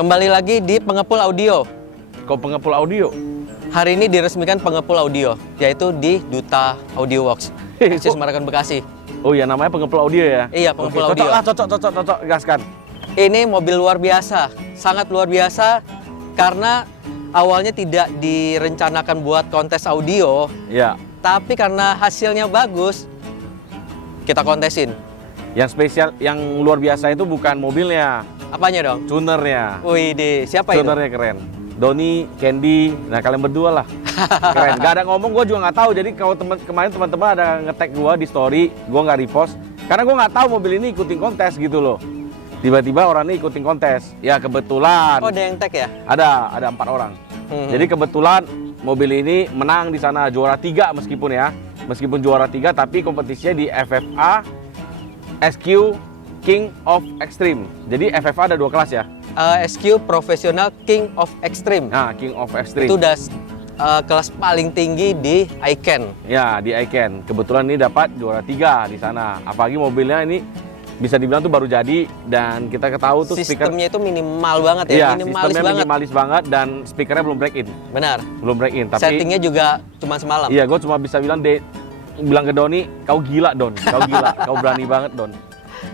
Kembali lagi di Pengepul Audio. Kau pengepul audio? Hari ini diresmikan Pengepul Audio, yaitu di Duta Audio Works, Persis Marakan Bekasi. Oh iya, namanya pengepul audio ya? Iya, Pengepul Audio. Cocok, gaskan. Ini mobil luar biasa, sangat luar biasa karena awalnya tidak direncanakan buat kontes audio, Ya. tapi karena hasilnya bagus, kita kontesin. Yang spesial, yang luar biasa itu bukan mobilnya, Apanya dong? tunernya. Wih, siapa itu? Tunernya keren. Doni, Candy, nah kalian berdua lah. Keren. Gak ada ngomong, gue juga nggak tahu. Jadi kalau kemarin teman-teman ada nge-tag gue di story, gue nggak repost karena gue nggak tahu mobil ini ikutin kontes gitu loh. Tiba-tiba orang ini ikutin kontes. Ya kebetulan. Oh, ada yang tag ya? Ada 4 orang. Jadi kebetulan mobil ini menang di sana, juara 3 meskipun ya. Meskipun juara 3 tapi kompetisinya di FFA SQ King of Extreme. Jadi FFA ada 2 kelas ya. SQ Professional King of Extreme. Nah, King of Extreme. Itu udah kelas paling tinggi di Icon. Ya, di Icon. Kebetulan ini dapat juara 3 di sana. Apalagi mobilnya ini bisa dibilang tuh baru jadi dan kita ketahui tuh Sistemnya itu minimal banget ya, iya, minimalis sistemnya banget. minimalis banget dan speakernya belum break in. Benar. Belum break in, tapi Settingnya juga cuma semalam. iya, gue cuma bisa bilang ke Doni, kau gila Don, kau gila, kau berani banget Don.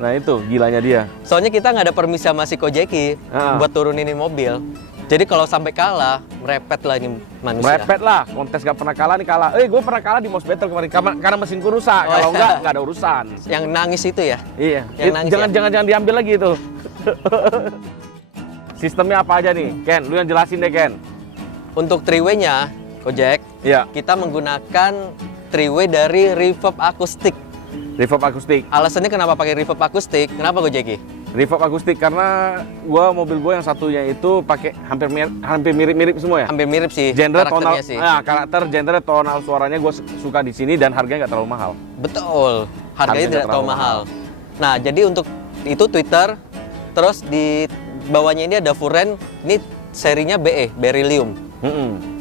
Nah itu gilanya dia. Soalnya kita nggak ada permisi sama si Kojeki buat turunin mobil. Jadi kalau sampai kalah, merepet lah ini manusia. Merepet lah, kontes gak pernah kalah nih kalah. Gue pernah kalah di Most Battle kemarin karena mesinku rusak. Kalau enggak ada urusan. Yang nangis itu ya? Iya. Yang nangis jangan diambil lagi itu. Sistemnya apa aja nih, Ken? Lu yang jelasin deh, Ken. Untuk three-way-nya, Kojek, Iya. kita menggunakan three-way dari reverb akustik. Reverb akustik. Alasannya kenapa pakai reverb akustik? Kenapa Kojeki? Reverb akustik karena mobil gue yang satunya itu pakai hampir mirip-mirip semua ya. Hampir mirip sih Genre tonal, karakternya sih. karakter genre tonal suaranya gue suka di sini dan harganya nggak terlalu mahal. Betul, harganya tidak terlalu mahal. Nah, jadi untuk itu Twitter, terus di bawahnya ini ada Furen, ini serinya BE, Beryllium.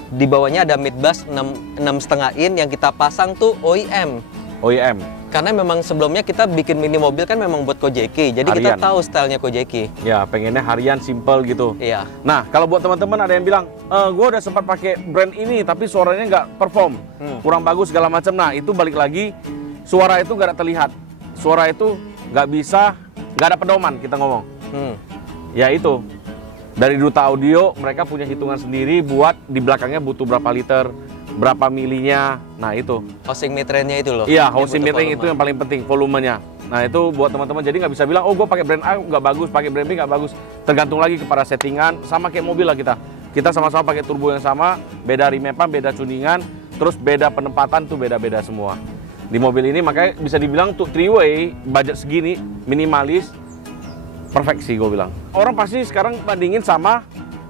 Di bawahnya ada midbass 6,5 in yang kita pasang tuh OEM. OEM. Karena memang sebelumnya kita bikin mini mobil kan memang buat Kojeki, jadi kita Harian. tahu stylenya Kojeki. Ya, pengennya harian simple gitu. Iya. Nah, kalau buat teman-teman ada yang bilang, gue udah sempat pakai brand ini tapi suaranya nggak perform, kurang bagus segala macam. Nah, itu balik lagi, suara itu nggak ada terlihat. Suara itu nggak bisa, nggak ada pedoman kita ngomong. Ya itu, dari Duta Audio mereka punya hitungan sendiri buat di belakangnya butuh berapa liter, berapa milinya. Nah itu. Housing mid-range-nya itu loh. Iya, Dia housing butuh metering volume. itu yang paling penting, volumenya. Nah itu buat teman-teman, jadi nggak bisa bilang, oh gue pakai brand A nggak bagus, pakai brand B nggak bagus. Tergantung lagi kepada settingan, sama kayak mobil lah kita. Kita sama-sama pakai turbo yang sama, beda remepan, beda tuningan, terus beda penempatan tuh beda-beda semua. Di mobil ini makanya bisa dibilang tuh three-way, budget segini, minimalis, perfect sih gue bilang. Orang pasti sekarang bandingin sama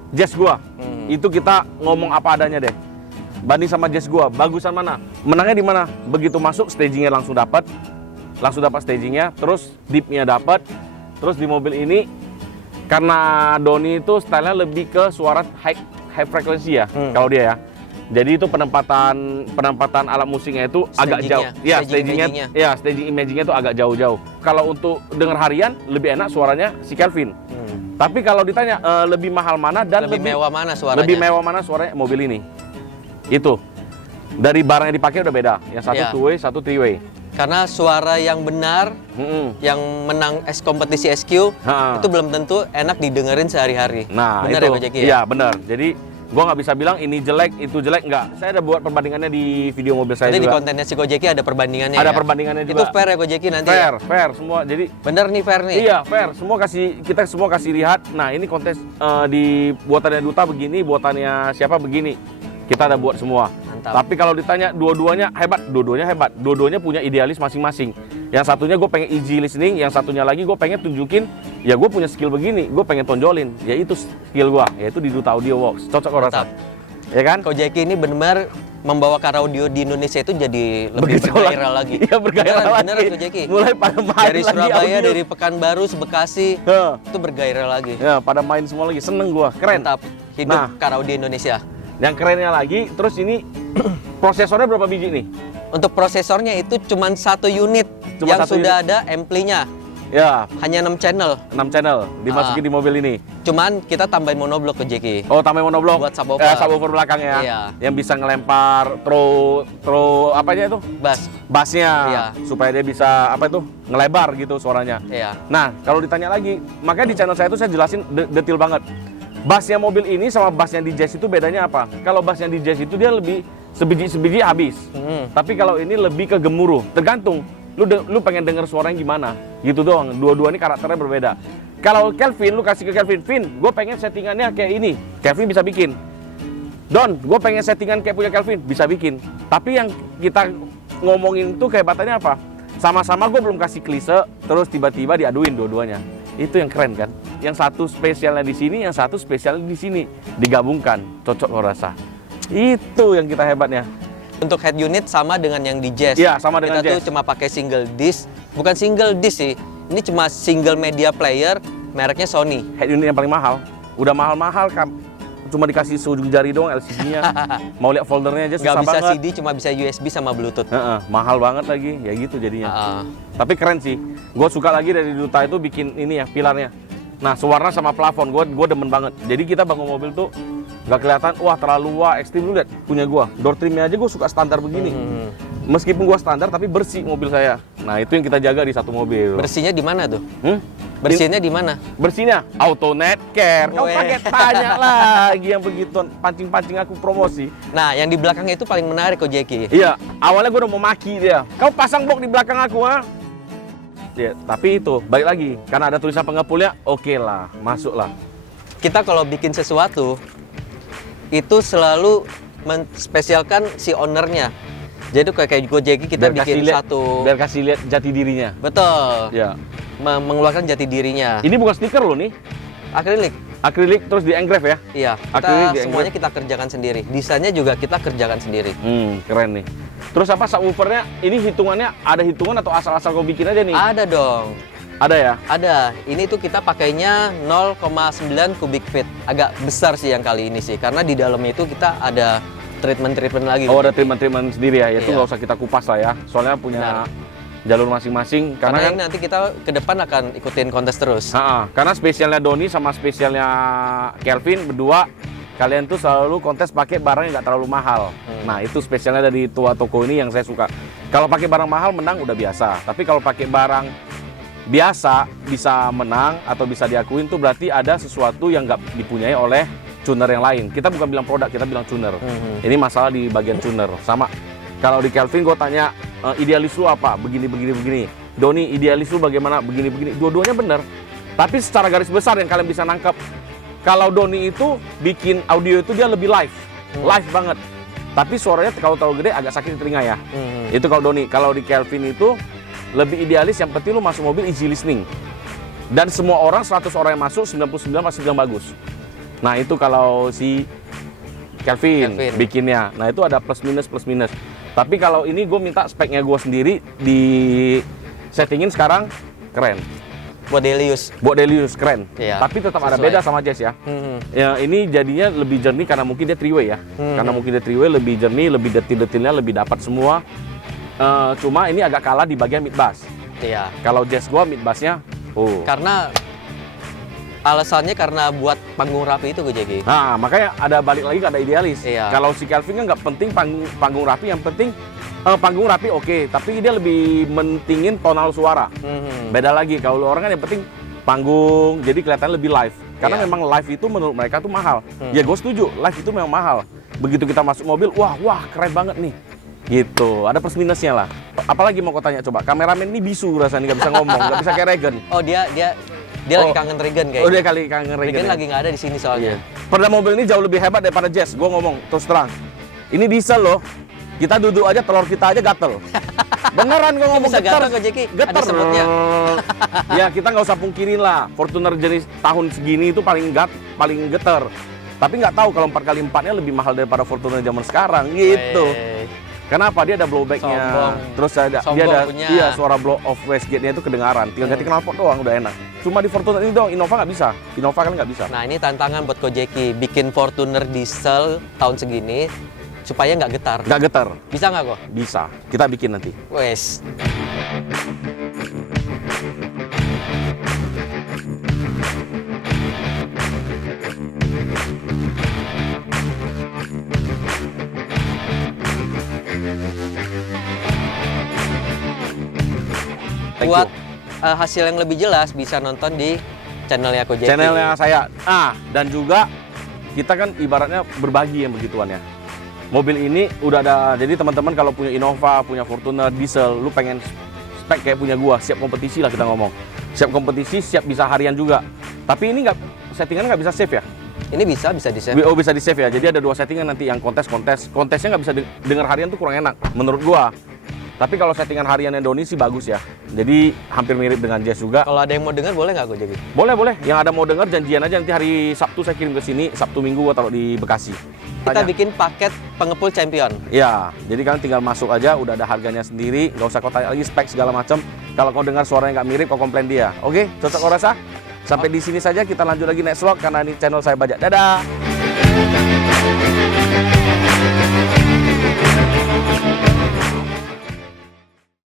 Jazz gua. Itu kita ngomong apa adanya deh. Banding sama Jazz gua, bagusan mana? Menangnya di mana? Begitu masuk stagingnya langsung dapat stagingnya, terus deepnya dapat, terus di mobil ini karena Doni itu stylenya lebih ke suara high frequency ya, kalau dia ya. Jadi itu penempatan alat musiknya itu agak jauh. Ya, staging imagingnya itu agak jauh-jauh. Kalau untuk dengar harian lebih enak suaranya si Kelvin. Tapi kalau ditanya lebih mahal mana dan lebih mewah mana suaranya? Lebih mewah mana suaranya mobil ini? Itu. Dari barang yang dipakai udah beda. Yang satu two-way, satu three-way. Karena suara yang benar, yang menang kompetisi SQ, itu belum tentu enak didengerin sehari-hari. Nah, benar itu. Ya, Kojeki? Iya, benar. Jadi gua nggak bisa bilang ini jelek, itu jelek, nggak. Saya ada buat perbandingannya di video mobil saya Jadi juga. di kontennya si Kojeki ada perbandingannya. Ada ya? perbandingannya juga. Itu fair ya Kojeki nanti. Fair semua. Jadi bener nih fair nih. iya, fair. Kita semua kasih lihat. Nah, ini kontes di buatannya Duta begini, buatannya siapa begini. Kita ada buat semua. Mantap. Tapi kalau ditanya dua-duanya hebat. Dua-duanya punya idealis masing-masing. Yang satunya gue pengen easy listening, yang satunya lagi gue pengen tunjukin, ya gue punya skill begini, gue pengen tonjolin. Ya itu skill gue, yaitu di Duta Audio Works. Cocok kok rasa. Ya kan? Kojeki ini benar membawa car audio di Indonesia itu jadi lebih bergairah lagi. Iya, bergairah lagi. Beneran Kojeki. Mulai pada main Dari lagi Surabaya, audio. dari Pekanbaru, Bekasi, itu bergairah lagi. Ya, pada main semua lagi. Seneng gue, keren. Mantap. Hidup Nah. car audio Indonesia. Yang kerennya lagi, terus ini prosesornya berapa biji nih? Untuk prosesornya itu cuma 1 unit Cuma yang 1 sudah ada ampli-nya. Ya, hanya 6 channel. 6 channel dimasukin di mobil ini. Cuman kita tambahin monoblok ke Jeki. Oh, tambahin monoblok. Buat subwoofer. Subwoofer belakang ya. Iya. Yang bisa ngelempar throw apa aja itu? Bass. Bassnya. Iya. Supaya dia bisa apa itu? Ngelebar gitu suaranya. Iya. Nah, kalau ditanya lagi, makanya di channel saya itu saya jelasin detail banget. Bassnya mobil ini sama bassnya di Jazz itu bedanya apa? Kalau bassnya di Jazz itu dia lebih sebiji-sebiji habis. Tapi kalau ini lebih ke gemuruh. Tergantung. Lu pengen denger suaranya gimana? Gitu doang. Dua-dua ini karakternya berbeda. Kalau Kelvin, lu kasih ke Kelvin, Vin, gue pengen settingannya kayak ini. Kelvin bisa bikin. Don, gue pengen settingan kayak punya Kelvin, bisa bikin. Tapi yang kita ngomongin itu kehebatannya apa? Sama-sama gue belum kasih klise, terus tiba-tiba diaduin dua-duanya. Itu yang keren kan? Yang satu spesialnya di sini, yang satu spesialnya di sini. Digabungkan, cocok lo rasa. Itu yang kita hebatnya. Untuk head unit sama dengan yang di Jazz. Iya, sama dengan kita Jazz. tuh cuma pakai single disc. Bukan single disc sih. Ini cuma single media player, mereknya Sony. Head unit yang paling mahal. Udah mahal-mahal kan. Cuma dikasih seujung jari doang LCD-nya. Mau lihat foldernya aja susah Nggak bisa banget. CD, cuma bisa USB sama Bluetooth. Mahal banget lagi, ya gitu jadinya. Tapi keren sih. Gue suka lagi dari Duta itu bikin ini ya, pilarnya. Nah, sewarna sama plafon, gue demen banget. Jadi kita bangun mobil tuh nggak kelihatan, wah terlalu ekstrim. Lu lihat punya gue, door trimnya aja gue suka standar begini. Meskipun gue standar, tapi bersih mobil saya. Nah, itu yang kita jaga di satu mobil. Bersihnya di mana tuh? Bersihnya di mana? Bersihnya AutoNet Care. Kau Weh. pakai tanya lagi yang begituan, pancing-pancing aku promosi. Nah, yang di belakang itu paling menarik kok, Jeki. Iya, awalnya gue udah mau maki dia. Kau pasang box di belakang aku, ha? Ya, tapi itu, balik lagi. Karena ada tulisan pengepulnya, oke lah, masuklah. Kita kalau bikin sesuatu, itu selalu menspesialkan si ownernya. Jadi kayak Gojeki kita bikin satu. Biar kasih lihat jati dirinya. Betul. Ya. Mengeluarkan jati dirinya. Ini bukan stiker loh nih. Akrilik. Akrilik terus di engrave ya? Iya. Akrilik Kita semuanya kita kerjakan sendiri. Desainnya juga kita kerjakan sendiri. Keren nih. Terus apa subwoofernya? Ini hitungannya ada hitungan atau asal-asal kau bikin aja nih? Ada dong. Ada ya? Ada. Ini tuh kita pakainya 0,9 kubik feet. Agak besar sih yang kali ini sih. Karena di dalamnya itu kita ada treatment lagi. Oh, ada treatment sendiri ya? Itu Iya. nggak usah kita kupas lah ya. Soalnya punya jalur masing-masing. Karena kan nanti kita ke depan akan ikutin kontes terus. Karena spesialnya Doni sama spesialnya Kelvin berdua, kalian tuh selalu kontes pakai barang yang nggak terlalu mahal. Nah, itu spesialnya dari tua toko ini yang saya suka. Kalau pakai barang mahal menang udah biasa. Tapi kalau pakai barang biasa bisa menang atau bisa diakuin tuh berarti ada sesuatu yang nggak dipunyai oleh tuner yang lain. Kita bukan bilang produk, kita bilang tuner. Ini masalah di bagian tuner. Sama kalau di Kelvin gue tanya, idealis lu apa? Begini. Doni, idealis lu bagaimana? Begini. Dua-duanya bener. Tapi secara garis besar yang kalian bisa nangkep, kalau Doni itu bikin audio itu dia lebih live. Live banget. Tapi suaranya kalau terlalu gede agak sakit di telinga ya. Itu kalau Doni. Kalau di Kelvin itu lebih idealis, yang penting lu masuk mobil easy listening. Dan semua orang, 100 orang yang masuk, 99 pasti bilang bagus. Nah, itu kalau si Kelvin bikinnya. Nah, itu ada plus minus. Tapi kalau ini gue minta speknya gue sendiri di settingin sekarang keren. Bodelius keren. Iya, Tapi tetap ada beda sama Jazz ya. Ya, ini jadinya lebih jernih karena mungkin dia three-way ya. Karena mungkin dia three-way lebih jernih, lebih detil-detilnya lebih dapat semua. Cuma ini agak kalah di bagian mid bass. Iya. Kalau Jazz gue mid bassnya, Karena alasannya karena buat panggung rapi itu Gojeki. Nah, makanya ada balik lagi ke ada idealis. Iya. Kalau si Kelvin kan nggak penting panggung rapi, yang penting panggung rapi oke, tapi dia lebih mentingin tonal suara. Beda lagi kalau orang kan yang penting panggung, jadi kelihatan lebih live. Karena memang live itu menurut mereka tuh mahal. Ya gue setuju, live itu memang mahal. Begitu kita masuk mobil, wah keren banget nih. Gitu, ada plus minusnya lah. Apalagi mau kau tanya coba, kameramen ini bisu rasanya nggak bisa ngomong, nggak bisa kayak Regen. Oh dia lagi kangen Regen kayaknya. Oh dia kali kangen Regen. Regen Ya? lagi nggak ada di sini soalnya. Perda mobil ini jauh lebih hebat daripada Jazz, gue ngomong terus terang. Ini diesel loh, kita duduk aja telur kita aja gatel. Beneran gue ngomong Bisa getar. gatel Gojeki, Getar. ada semutnya. Ya kita nggak usah pungkirin lah, Fortuner jenis tahun segini itu paling getar. Tapi nggak tahu kalau 4x4-nya lebih mahal daripada Fortuner zaman sekarang gitu. Kenapa? Dia ada blowback-nya, terus dia ada suara blow off wastegate-nya itu kedengaran. Tinggal ganti knalpot doang udah enak. Cuma di Fortuner ini doang, Innova nggak bisa. Innova kan nggak bisa. Nah ini tantangan buat Gojeki, bikin Fortuner diesel tahun segini supaya nggak getar. Nggak getar. Bisa nggak kok? Bisa. Kita bikin nanti. Wes. Thank buat you. hasil yang lebih jelas bisa nonton di channelnya Ko Jeki. Channelnya saya. Dan juga kita kan ibaratnya berbagi yang begituan ya. Mobil ini udah ada, jadi teman-teman kalau punya Innova, punya Fortuner, diesel, lu pengen spek kayak punya gua, siap kompetisi lah kita ngomong. Siap kompetisi, siap bisa harian juga. Tapi ini settingan nggak bisa save ya? Ini bisa di-save. Oh, bisa di save ya. Jadi ada 2 settingan nanti, yang kontesnya nggak bisa dengar harian tuh kurang enak menurut gua. Tapi kalau settingan hariannya Doni sih bagus ya. Jadi hampir mirip dengan Jazz juga. Kalau ada yang mau dengar boleh nggak Ko Jeki? Boleh. Yang ada mau dengar janjian aja, nanti hari Sabtu saya kirim ke sini, Sabtu Minggu gua taruh di Bekasi. Kita bikin paket pengepul champion. Ya, jadi kalian tinggal masuk aja, udah ada harganya sendiri, nggak usah kau tanya lagi spek segala macam. Kalau kau dengar suaranya nggak mirip, kau komplain dia. Oke, cocok kau rasa? Sampai di sini saja, kita lanjut lagi next vlog karena ini channel saya Bajak. Dadah!